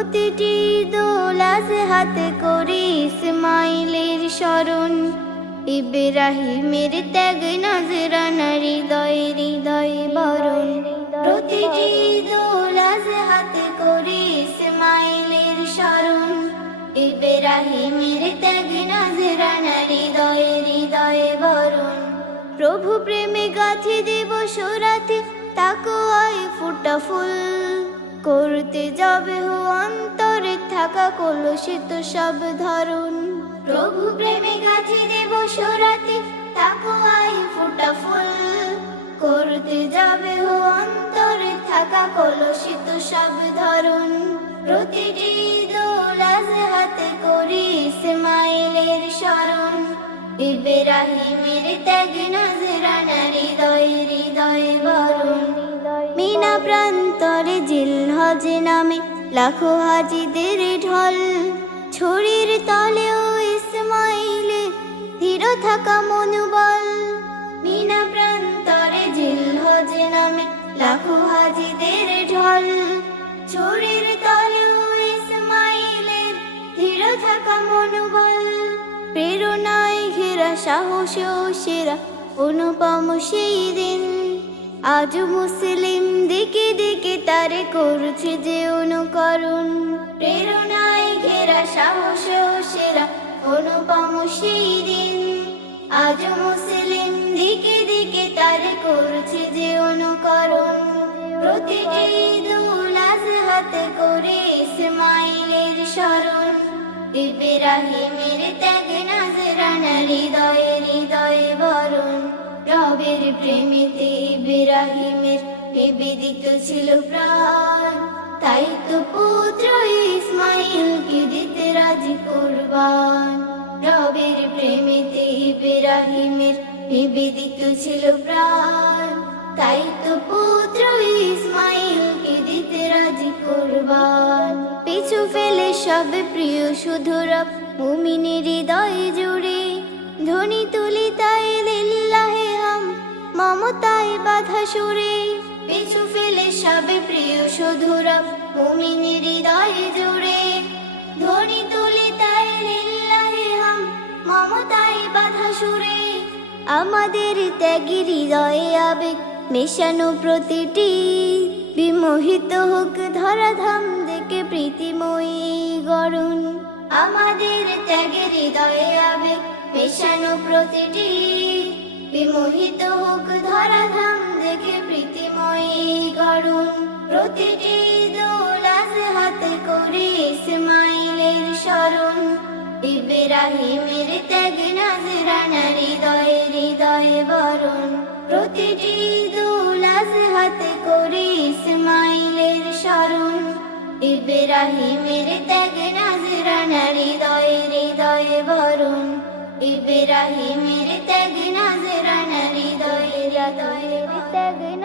প্রতিটি দোলাস হাতে করি ইসমাইলের স্মরণ। ইব্রাহিমের ত্যাগ নজরানা হৃদয় হৃদয় বরণ। প্রতিটি দোলাস হাতে করি ইসমাইলের স্মরণ। ইব্রাহিমের ত্যাগ নজরানা হৃদয় হৃদয় বরণ। প্রভু প্রেমে গাথি দেব সোরাতে তাকো আয় ফুটা ফুল। করতে যাবে হো অন্তরে থাকা কলসিত সব ধরুন। প্রভু প্রেমে গাথি দেব সোরাতে, তাকো আয় ফুটা ফুল। করতে যাবে হো অন্তরে থাকা কলসিত সব ধরুন। প্রতিটি দোলাজ হাতে করি ইসমাইলের স্মরণ। ইব্রাহিমের ত্যাগ হজ নামে লাখো হাজিদের ঢল। ছড়ির তলেও ইসমাইলে, ধীর থাকা মনোবল। মিনা প্রান্তরে জিল হজ নামে লাখো হাজিদের ঢল। ছড়ির তলেও ইসমাইলে, ধীর থাকা মনোবল। প্রেরণায় ঘেরা সাহস ও সেরা অনুপম সেই দিন। আজ মুসলিম দিকে দিকে তারে করছে যে অনুকরণ। প্রেরণায় ঘেরা সাহস সেরা অনুপম সেই দিন। আজ মুসলিম দিকে দিকে তারে করছে যে অনুকরণ। প্রতিটি দুলাস হাতে করে ইসমাইলের স্মরণ। ইব্রাহিমের ত্যাগ নজরানা হৃদয়ে হৃদয়ে বরণ। রবের প্রেমিতে ইব্রাহিমের নিবেদিত ছিল প্রাণ? তাই তো পুত্র ইসমাইলকে দিতে রাজি কুরবান। রবের প্রেমেতে ইব্রাহিমের নিবেদিত ছিল প্রাণ? তাই তো পুত্র ইসমাইলকে দিতে রাজি কুরবান। পিছু ফেলে সব প্রিয় শুধু রব, মুমিনের হৃদয় জুড়ে। ধ্বনি তুলি তাই লিল্লাহে হাম, মমতায় বাধা সুরে। পিছু ফেলে সবে প্রিয় শুধু রব মুমিনের হৃদয় জুড়ে। ধ্বনি তুলি তাই লিল্লাহে হাম, মমতায় বাধা সুরে। আমাদের ত্যাগী হৃদয়ে আবেগ মেশানো প্রতিটি। বিমোহিত হোক ধরাধাম দেখে প্রীতিময়ী গরণ। আমাদের ত্যাগের হৃদয়ে আবেগ মেশানো প্রতিটি। বিমোহিত হোক ধরাধাম, দেখে প্রীতিময়ী গরণ প্রতিটি দোলাস হাতে করে ইসমাইলের স্মরণ। ইব্রাহিমের ত্যাগ নজরানা হৃদয়ে হৃদয়ে বরণ। প্রতিটি দোলাস হাতে করে ইসমাইলের স্মরণ। ইব্রাহিমের ত্যাগ নজরানা হৃদয়ে হৃদয়ে বরণ। ইব্রাহিমের até ganhar.